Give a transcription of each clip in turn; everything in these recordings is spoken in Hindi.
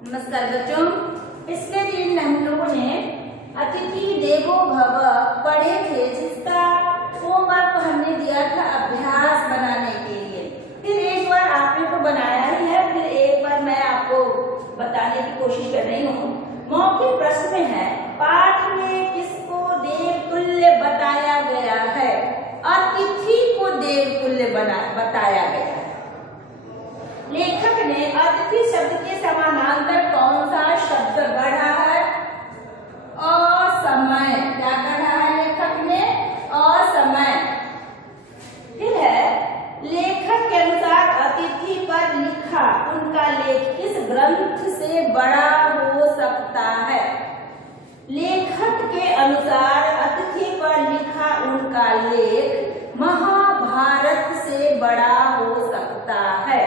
नमस्कार बच्चों, पिछले दिन हम लोगों ने अतिथि देवो भव पढ़े थे, जिसका होमवर्क हमने दिया था अभ्यास बनाने के लिए। फिर एक बार आपने तो बनाया ही है, फिर एक बार मैं आपको बताने की कोशिश कर रही हूँ। मौखिक प्रश्न में है, पाठ में किसको देवतुल्य बताया गया है? अतिथि को देवतुल्य बताया गया है। लेखक ने अतिथि शब्द के समानांतर कौन सा शब्द गढ़ा है? असमय। क्या गढ़ा है लेखक ने? असमय। फिर है, लेखक के अनुसार अतिथि पर लिखा उनका लेख किस ग्रंथ से बड़ा हो सकता है? लेखक के अनुसार अतिथि पर लिखा उनका लेख महाभारत से बड़ा हो सकता है।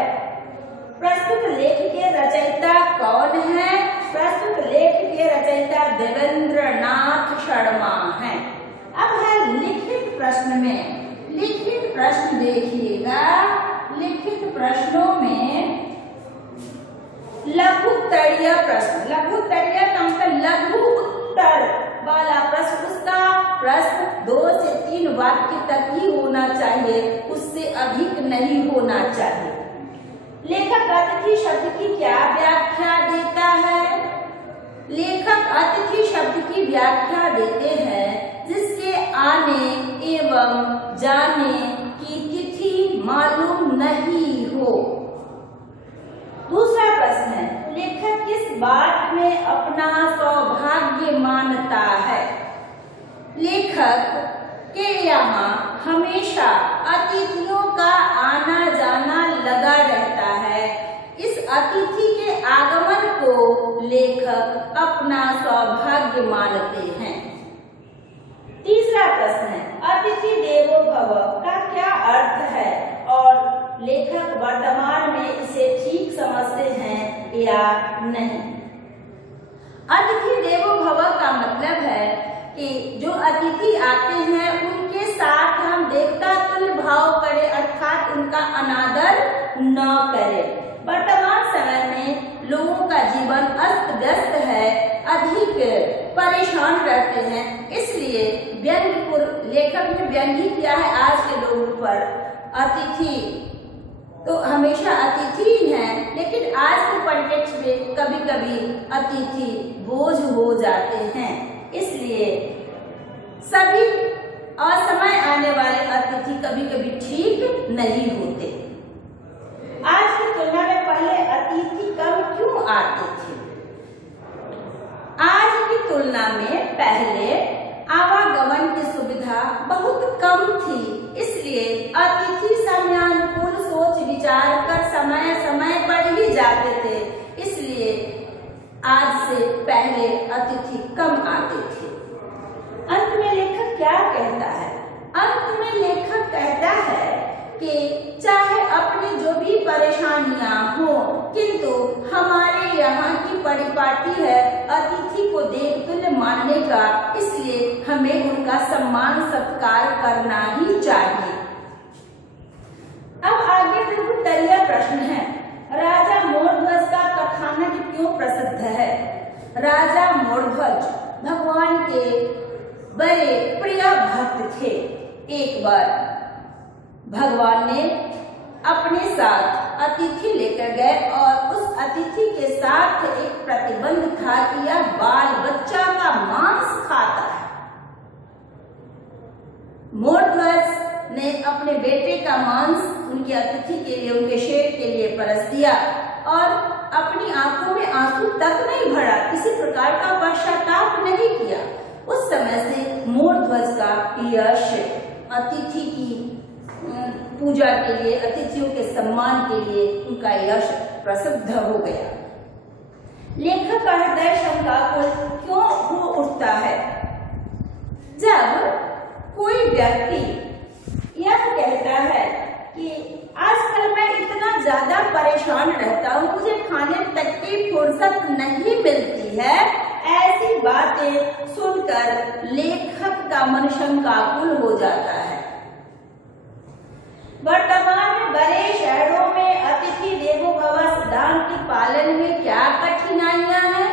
प्रस्तुत लेख के रचयिता कौन है? प्रस्तुत लेख के रचयिता देवेंद्रनाथ शर्मा हैं। अब है लिखित प्रश्न में। लिखित प्रश्न देखिएगा, लिखित प्रश्नों में लघुत्तरीय प्रश्न, लघुत्तरीय का मतलब लघु उत्तर वाला प्रश्न, उसका प्रश्न 2 से 3 वाक्य तक ही होना चाहिए, उससे अधिक नहीं होना चाहिए। लेखक अतिथि शब्द की क्या व्याख्या देता है? लेखक अतिथि शब्द की व्याख्या देते हैं जिसके आने एवं जाने की तिथि मालूम नहीं हो। दूसरा प्रश्न है, लेखक किस बात में अपना सौभाग्य मानता है? लेखक के यहाँ हमेशा अतिथियों का आना जाना लगा रहता है। इस अतिथि के आगमन को लेखक अपना सौभाग्य मानते हैं। तीसरा प्रश्न है, अतिथि देवो भव का क्या अर्थ है और लेखक वर्तमान में इसे ठीक समझते हैं या नहीं? अतिथि देवो भव का मतलब है कि जो अतिथि आते हैं उनके साथ हम देवता तुल्य भाव करें, अर्थात उनका अनादर न करें। वर्तमान समय में लोगों का जीवन अस्त व्यस्त है, अधिक परेशान रहते हैं, इसलिए लेखक ने व्यंग्य किया है आज के लोगों पर। अतिथि तो हमेशा अतिथि ही हैं, लेकिन आज के कॉन्टेक्स्ट में कभी कभी अतिथि बोझ हो जाते हैं, इसलिए सभी असमय आने वाले अतिथि कभी कभी ठीक नहीं होते। आज की तुलना में पहले अतिथि कम क्यों आते थे? आज की तुलना में पहले आवागमन की सुविधा बहुत कम थी, इसलिए अतिथि समयानुकूल सोच विचार कर समय समय पर ही जाते थे, इसलिए आज से पहले अतिथि कम आते थे। अंत में लेखक क्या कहता है? अंत में लेखक कहता है कि चाहे अपनी जो भी परेशानियां हो, किंतु हमारे यहाँ की परिपाटी है अतिथि को देवतुल्य मानने का, इसलिए हमें उनका सम्मान सत्कार करना ही चाहिए। अब आगे लघुत्तरीय प्रश्न है, राजा मोरध्वज का कथानक क्यों प्रसिद्ध है? राजा मोरध्वज भगवान के बड़े प्रिय भक्त थे। एक बार भगवान ने अपने साथ अतिथि लेकर गए और उस अतिथि के साथ एक प्रतिबंध था कि यह बाल बच्चा का मांस खाता है। मोरध्वज ने अपने बेटे का मांस उनके अतिथि के लिए, उनके शेर के लिए परस दिया और अपनी आंखों में आंसू तक नहीं भरा, किसी प्रकार का पश्चाताप नहीं किया। उस समय से मोरध्वज का यश अतिथि की पूजा के लिए, अतिथियों के सम्मान के लिए उनका यश प्रसिद्ध हो गया। लेखक का हृदय शंकाकुल क्यों हो उठता है? जब कोई व्यक्ति यह कहता है कि आजकल मैं इतना ज्यादा परेशान रहता हूँ, मुझे खाने तक की फुर्सत नहीं मिलती है, ऐसी बातें सुनकर लेखक का मन शंकाकुल हो जाता है। वर्तमान में बड़े शहरों में अतिथि देवो भव सिद्धांत के पालन में क्या कठिनाइयां हैं?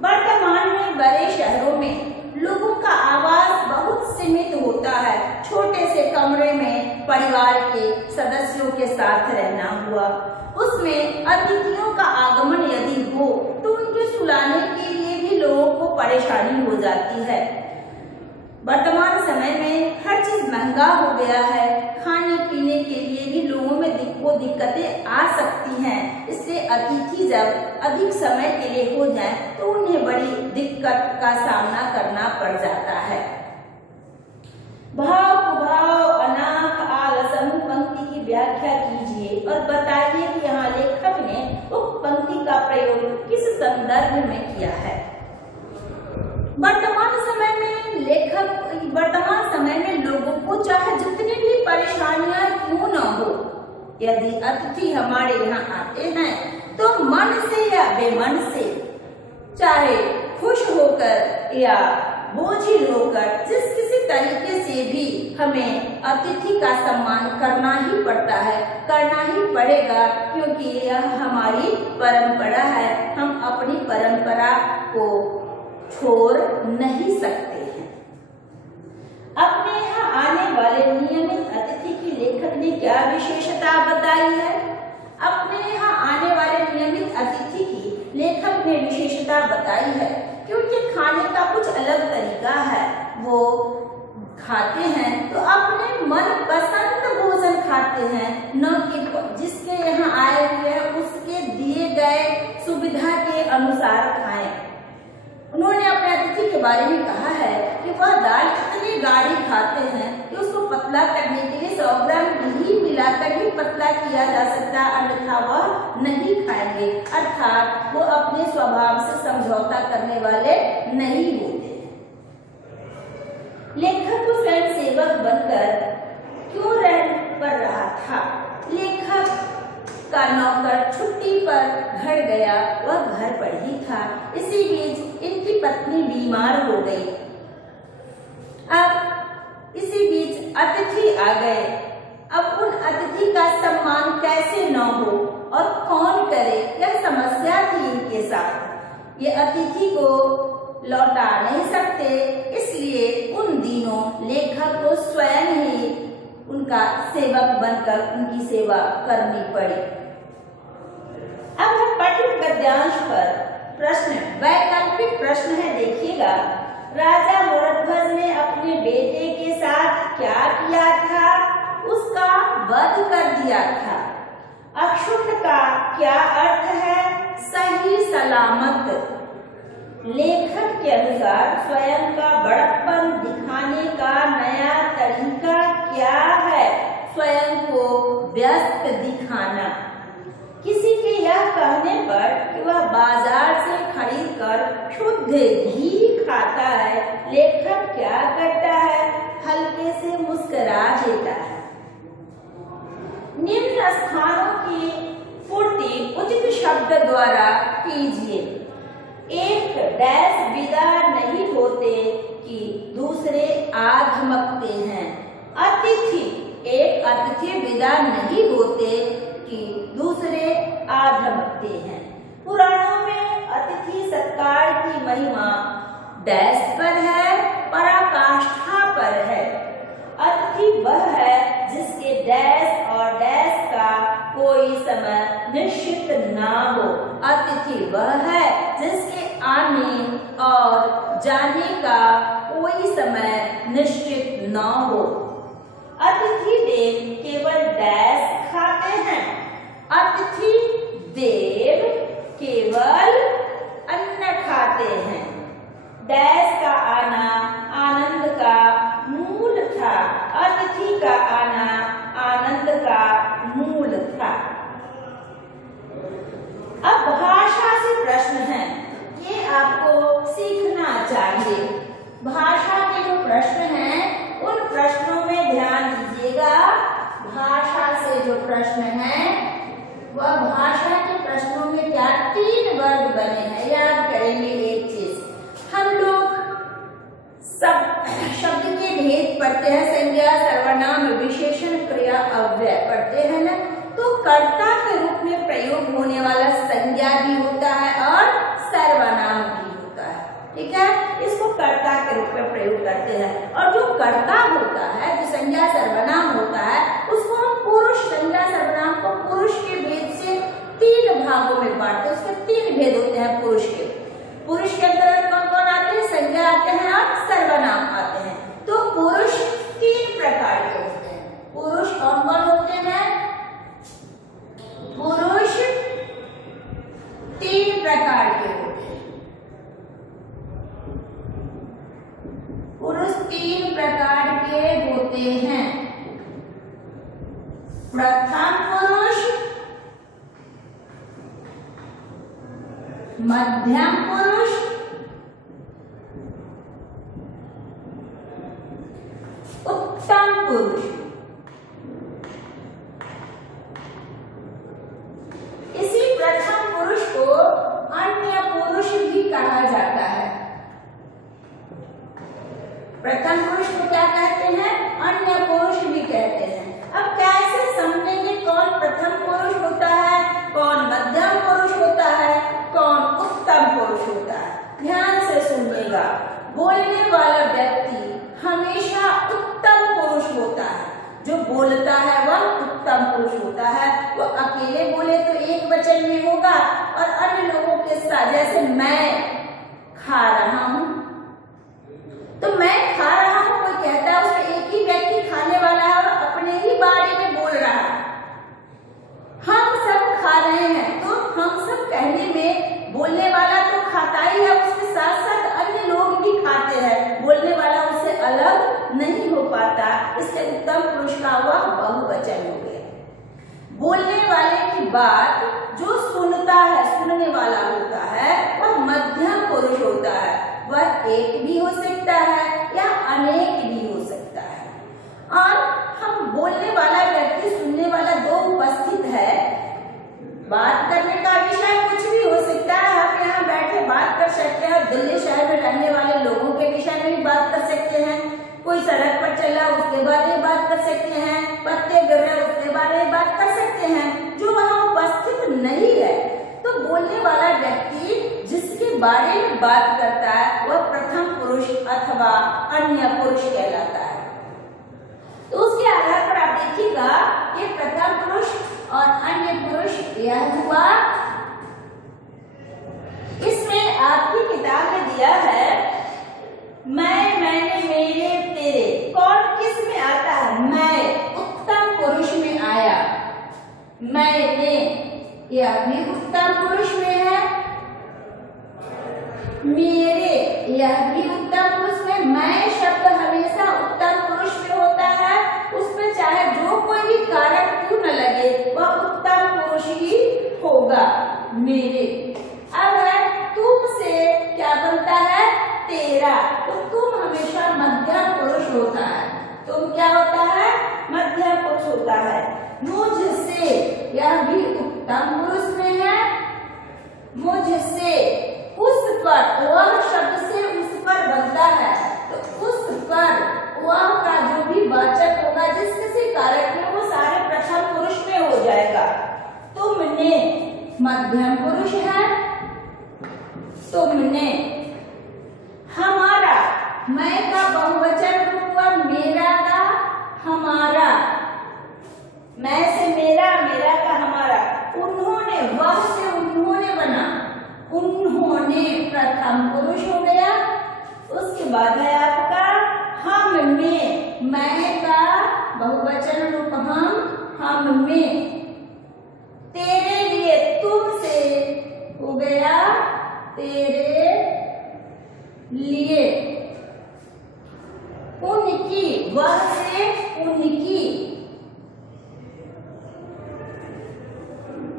वर्तमान में बड़े शहरों में लोगों का आवास बहुत सीमित होता है। छोटे से कमरे में परिवार के सदस्यों के साथ रहना हुआ, उसमें अतिथियों का आगमन यदि हो तो उनके सुलाने के लिए भी लोगों को परेशानी हो जाती है। वर्तमान समय में हर चीज महंगा हो गया है, खाने पीने के लिए भी लोगों में दिक्कतें आ सकती हैं। इससे अतिथि जब अधिक समय के लिए हो जाए तो उन्हें बड़ी दिक्कत का सामना करना पड़ जाता है। भाव कुभाव अनाथ आलसम पंक्ति की व्याख्या कीजिए और बताइए कि यहाँ लेखक ने उक्त पंक्ति का प्रयोग किस संदर्भ में किया है। वर्तमान समय में लोगों को चाहे जितनी भी परेशानियां क्यों न हो, यदि अतिथि हमारे यहाँ आते हैं तो मन से या बेमन से, चाहे खुश होकर या बोझिल होकर, जिस किसी तरीके से भी हमें अतिथि का सम्मान करना ही पड़ता है, करना ही पड़ेगा, क्योंकि यह हमारी परंपरा है। हम अपनी परंपरा को छोड़ नहीं सकते हैं। अपने यहाँ आने वाले नियमित अतिथि की लेखक ने क्या विशेषता बताई है? अपने यहाँ आने वाले नियमित अतिथि की लेखक ने विशेषता बताई है कि उनके खाने का कुछ अलग तरीका है। वो खाते हैं तो अपने मन पसंद भोजन खाते हैं, न कि जिसके यहाँ आए हुए हैं उसके दिए गए सुविधा के अनुसार खाएं। उन्होंने अपने अतिथि के बारे में कहा है कि वह दाल इतनी गाढ़ी खाते हैं कि उसको पतला करने के लिए 100 ग्राम घी मिलाकर ही पतला किया जा सकता है, अन्यथा वह नहीं खाएंगे। अर्थात वो अपने स्वभाव से समझौता करने वाले नहीं होते। लेखक को स्वयं सेवक बनकर क्यों रह पर रहा था? लेखक का नौकर छुट्टी पर घर गया, वह घर पर ही था। इसी बीच इनकी पत्नी बीमार हो गई। अब इसी बीच अतिथि आ गए। अब उन अतिथि का सम्मान कैसे न हो और कौन करे, यह समस्या थी इनके साथ। ये अतिथि को लौटा नहीं सकते, इसलिए उन दिनों लेखक को स्वयं ही उनका सेवक बनकर उनकी सेवा करनी पड़ी। अब हम पठित गद्यांश पर प्रश्न, वैकल्पिक प्रश्न है, देखिएगा। राजा मूर्धध्वज ने अपने बेटे के साथ क्या किया था? उसका वध कर दिया था। अक्षुण्ण का क्या अर्थ है? सही सलामत। लेखक के अनुसार स्वयं का बड़प्पन दिखाने का नया तरीका क्या है? स्वयं को व्यस्त दिखाना। किसी के यह कहने पर कि वह बाजार से खरीदकर शुद्ध घी खाता है, लेखक क्या करता है? हल्के से मुस्कुरा देता है। निम्न स्थानों की पूर्ति उचित शब्द द्वारा कीजिए। एक डैश विदा नहीं होते कि दूसरे आधमकते हैं। अतिथि, एक अतिथि विदा नहीं होते कि दूसरे आधमकते हैं। पुराणों में अतिथि सत्कार की महिमा डैश पर है, पराकाष्ठा पर है। अतिथि वह है जिसके डैश और डैश का कोई समय निश्चित ना हो। अतिथि वह है जिसके आने और जाने का कोई समय निश्चित ना हो। अतिथि देव केवल डैश खाते हैं। अतिथि देव केवल अन्न खाते हैं। डैश का आना आनंद का मूल था। अतिथि का आना आनंद का मूल था। अब भाषा से प्रश्न है, ये आपको सीखना चाहिए। भाषा के जो प्रश्न हैं उन प्रश्नों में ध्यान दीजिएगा। भाषा से जो प्रश्न हैं वह भाषा के प्रश्नों में क्या 3 वर्ग बने हैं, याद करेंगे एक चीज। हम लोग सब शब्द के भेद पढ़ते हैं, संज्ञा सर्वनाम विशेषण क्रिया अव्यय पढ़ते हैं ना। कर्ता के रूप में प्रयोग होने वाला संज्ञा भी होता है और सर्वनाम भी होता है। ठीक है, इसको कर्ता के रूप में प्रयोग करते हैं। और जो कर्ता होता है, जो संज्ञा सर्वनाम होता है, उसको हम पुरुष संज्ञा सर्वनाम को पुरुष के भेद से 3 भागों में बांटते हैं। उसके 3 भेद होते हैं पुरुष के। पुरुष के अंतर्गत कौन कौन आते हैं? संज्ञा आते हैं और सर्वनाम आते हैं। तो पुरुष 3 प्रकार के होते हैं। पुरुष कौन कौन होते हैं? पुरुष 3 प्रकार के होते हैं। पुरुष 3 प्रकार के होते हैं। प्रथम पुरुष, मध्यम पुरुष, उत्तम पुरुष। इसी प्रथम पुरुष को अन्य पुरुष भी कहा जाता है। प्रथम पुरुष को क्या कहते हैं? अन्य पुरुष भी कहते हैं। अब कैसे समझेंगे कौन प्रथम पुरुष होता है, कौन मध्यम पुरुष होता है, कौन उत्तम पुरुष होता है? ध्यान से सुनिएगा। बोलने वाला व्यक्ति हमेशा उत्तम पुरुष होता है। जो बोलता है वह उत्तम पुरुष होता है। वो अकेले बोले तो एक वचन में होगा और अन्य लोगों के साथ, जैसे मैं खा रहा हूं, तो मैं खा रहा हूं कोई कहता है, उसमें एक ही व्यक्ति खाने वाला है और अपने ही बारे में बोल रहा है। हम सब खा रहे हैं, तो हम सब कहने में बोलने वाला तो खाता ही है, उसके साथ साथ अन्य लोग भी खाते हैं। बोलने वाला उससे अलग नहीं हो पाता। इससे उत्तम पुरुष का वह बहुवचन हो गया। बोलने वाले की बात जो सुनता है, सुनने वाला होता है, वह मध्यम पुरुष होता है। वह एक भी हो सकता है या अनेक भी हो सकता है। और हम बोलने वाला व्यक्ति, सुनने वाला दो उपस्थित है। बात करने का विषय कुछ भी हो सकता है। हम यहाँ बैठे बात कर सकते हैं और दिल्ली शहर में रहने वाले लोगों के विषय में भी बात कर सकते हैं। कोई सड़क पर चला उसके बारे में बात कर सकते हैं, पत्ते गिर रहे उसके बारे में बात कर सकते हैं। जो वहाँ उपस्थित नहीं है, तो बोलने वाला व्यक्ति जिसके बारे में बात करता है वह प्रथम पुरुष अथवा अन्य पुरुष कहलाता है। तो उसके आधार पर आप देखिएगा कि प्रथम पुरुष और अन्य पुरुष यह हुआ। इसमें आपकी किताब में दिया है मैं, मैंने, मेरे, तेरे। कौन किस में आता है? मैं उत्तम पुरुष में आया। मैंने, यह भी उत्तम पुरुष में है। मेरे, यह भी उत्तम पुरुष में। मैं शब्द हमेशा उत्तम पुरुष में होता है। उसमें चाहे जो कोई भी कारक क्यों न लगे, वह उत्तम पुरुष ही होगा। मेरे। अब है तुम से क्या बनता है? तेरा। तो तुम हमेशा मध्यम पुरुष होता है। तुम क्या होता है? मध्यम पुरुष होता है। मुझसे, यह भी उत्तम पुरुष में है। मुझसे, उस पर, वह शब्द से उस पर बनता है। तो उस पर, वह का जो भी वाचक होगा, जिस किसी कारक में, वो सारे प्रथम पुरुष में हो जाएगा। तुमने, मध्यम पुरुष है। तुमने। हमारा, मैं का बहुवचन रूप हुआ मेरा का हमारा। मैं से मेरा, मेरा का हमारा। उन्होंने, वह से उन्होंने बना। उन्होंने प्रथम पुरुष हो गया। उसके बाद है आपका हम में, मैं का बहुवचन रूप हम में। तेरे लिए, तुम से हो गया तेरे लिए। उनकी, वह से उनकी।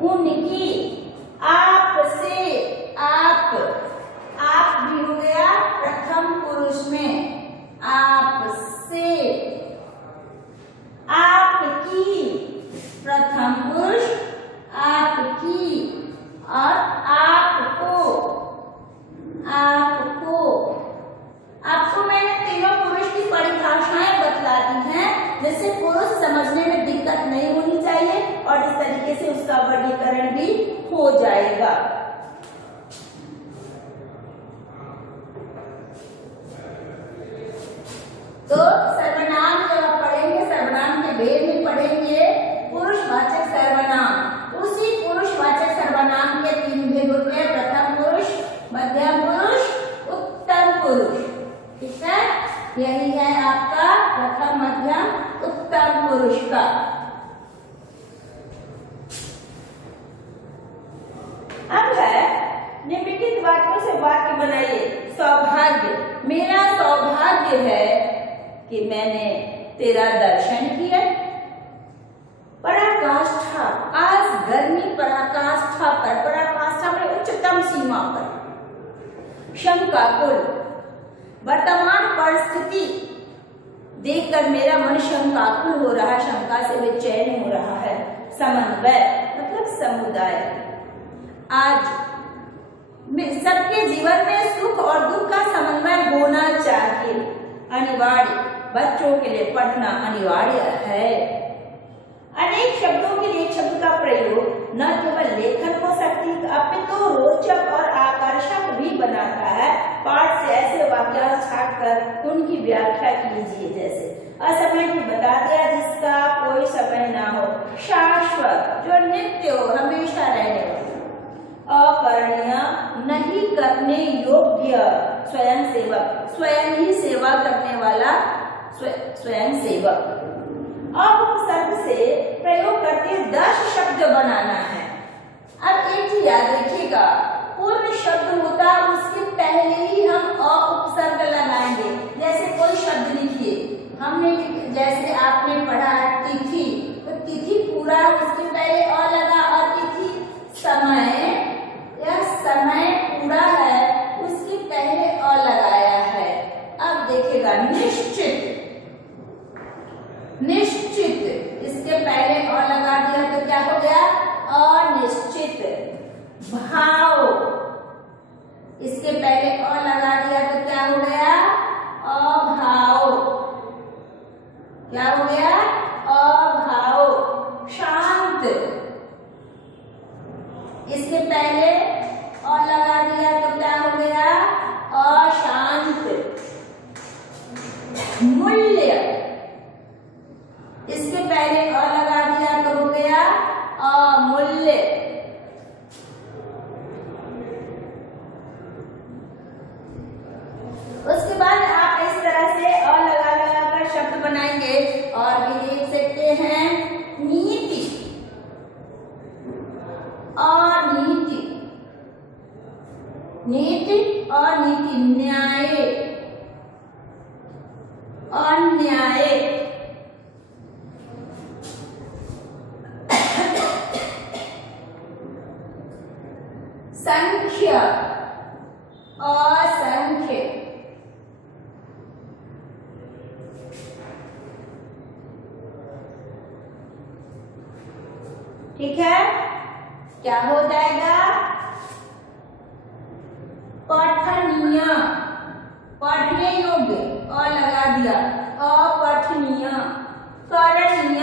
उनकी। आप से आप। आप भी हो गया प्रथम पुरुष में। आप से। आपकी, प्रथम पुरुष आपकी। और आपको, आपको। आपको मैंने तीनों पुरुष की परिभाषाएं बतला दी हैं, जिससे पुरुष समझने में दिक्कत नहीं होनी चाहिए और इस तरीके से तो सर्वनाम जब आप पढ़ेंगे, सर्वनाम के भेद में पढ़ेंगे पुरुषवाचक सर्वनाम। उसी पुरुषवाचक सर्वनाम के 3 भेद होते हैं, प्रथम पुरुष, मध्यम पुरुष, उत्तम पुरुष। ठीक है, यही है आपका प्रथम, मध्यम, उत्तम पुरुष का। अब है निम्नलिखित वाक्यों से वाक्य बनाइए। सौभाग्य, मेरा सौभाग्य है कि मैंने तेरा दर्शन किया। पराकाष्ठा, आज गर्मी पराकाष्ठा पर, पराकाष्ठा में उच्चतम सीमा पर। शंकाकुल, वर्तमान परिस्थिति देखकर मेरा मन शंकाकुल हो रहा है, शंका से बेचैन हो रहा है। समन्वय मतलब समुदाय, आज सबके जीवन में सुख और दुख का समन्वय होना चाहिए। अनिवार्य, बच्चों के लिए पढ़ना अनिवार्य है। अनेक शब्दों के लिए एक शब्द का प्रयोग न केवल लेखन को शक्ति अपितु रोचक और आकर्षक भी बनाता है। पाठ से ऐसे वाक्य छाटकर उनकी व्याख्या कीजिए, जैसे असमय भी बता दिया जिसका कोई समय ना हो, शाश्वत जो नित्य हो, हमेशा रहने वाला, अकरणीय नहीं करने योग्य, स्वयं सेवक स्वयं ही सेवा करने वाला, स्वयं सेवक। अब उपसर्ग से प्रयोग करके 10 शब्द बनाना है। अब एक चीज याद रखिएगा, पूर्ण शब्द होता है उसके पहले ही हम अ उपसर्ग लगाएंगे। जैसे कोई शब्द लिखिए, हमने जैसे आपने पढ़ा तिथि, तो तिथि पूरा उसके पहले अ लगा, और तिथि समय, यह समय पूरा है उसके पहले अ लगाया है। अब देखिएगा निश्चित, निश्चित इसके पहले अ लगा दिया तो क्या हो गया, अनिश्चित। भाव, इसके पहले अ लगा दिया तो क्या हो गया, अभाव। क्या हो गया, अभाव। शांत, इसके पहले अ लगा दिया तो क्या हो गया, अशांत। मूल्य, इसके पहले अ लगा दिया तो हो गया अमूल्य। उसके बाद आप इस तरह से अ लगा लगा कर शब्द बनाएंगे। और भी देख सकते हैं, नीति, अनीति, नीति अनीति, न्याय, अन्याय, संख्य, असंख्य, ठीक है। क्या हो जाएगा, पठनीय, पढ़ने योग्य, अ लगा दिया, अपठनीय। करणीय,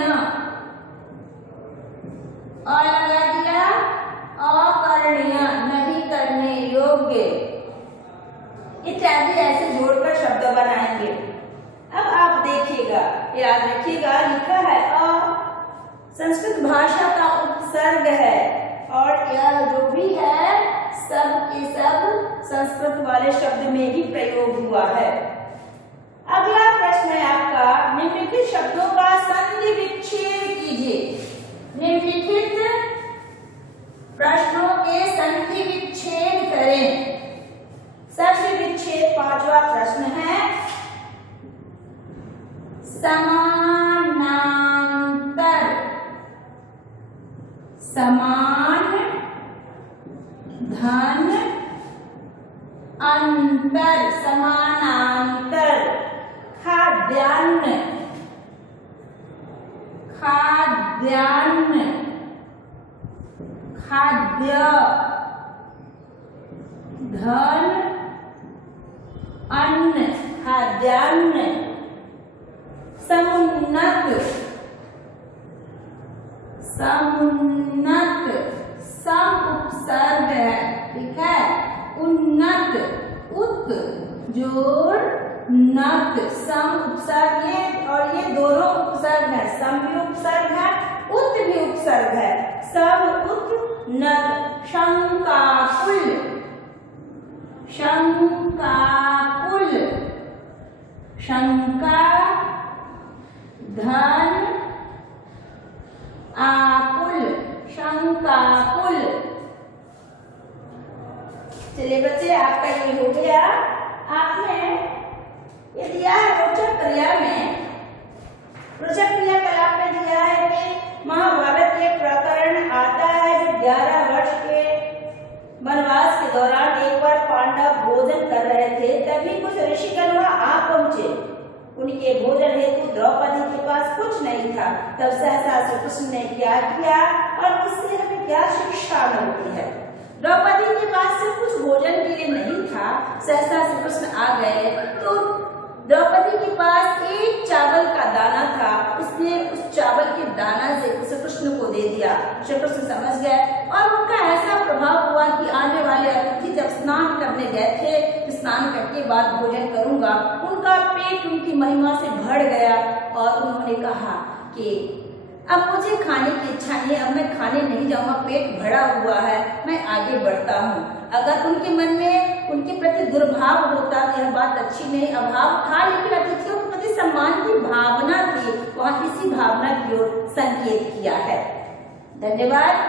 अ लगा दिया, अकरणीय, नहीं करने योग्य, इत्यादि ऐसे जोड़कर शब्द बनाएंगे। अब आप देखिएगा, याद रखिएगा, लिखा है अ संस्कृत भाषा का उपसर्ग है, और यह जो भी है सब के सब संस्कृत वाले शब्द में ही प्रयोग हुआ है। अगला प्रश्न है आपका, निम्नलिखित शब्दों का संधि विच्छेद कीजिए। निम्नलिखित प्रश्नों के संधि विच्छेद करें। संधि विच्छेद 5वां प्रश्न है, समानांतर, समान, धन, अंतर, समानांतर। खाद्यान्न, खाद्यान्न, खाद्य, धन, अन्न, खाद्यान्न। समुन्नत, समुन्नत, सम उपसर्ग है, ठीक है। उन्नत, उत जोड़ नग, सम उपसर्ग, ये और ये दोनों उपसर्ग है। सम भी उपसर्ग है, उत भी उपसर्ग है। सम उत नग, शंकाकुल, शंकाकुल, शंका धन आकुल, शंकाकुल। चलिए बच्चे, आपका ये हो गया। आपने ये दिया है रोचक क्रिया में, रोचक क्रियाकलाप में दिया है कि महाभारत के प्रकरण आता है जो 11 वर्ष के वनवास के दौरान एक बार पांडव भोजन कर रहे थे, तभी कुछ ऋषिगण वहां आ पहुंचे। उनके भोजन हेतु द्रौपदी के पास कुछ नहीं था। तब सहसा श्री कृष्ण ने क्या किया और उससे हमें क्या शिक्षा मिलती है। द्रौपदी के पास से कुछ भोजन के लिए नहीं था। सहसा श्री कृष्ण आ गए तो द्रौपदी के पास एक चावल का दाना था। उसने उस चावल के दाना से श्री कृष्ण को दे दिया। श्री कृष्ण समझ गए और उनका ऐसा प्रभाव हुआ कि आने वाले अतिथि जब स्नान करने गए थे, स्नान करके बाद भोजन करूंगा, उनका पेट उनकी महिमा से भर गया और उन्होंने कहा कि अब मुझे खाने की इच्छा नहीं है, अब मैं खाने नहीं जाऊंगा, पेट भरा हुआ है, मैं आगे बढ़ता हूँ। अगर उनके मन में उनके प्रति दुर्भाव होता तो यह बात अच्छी नहीं। अभाव था लेकिन अतिथियों के प्रति सम्मान की भावना थी, वहां इसी भावना की ओर संकेत किया है। धन्यवाद।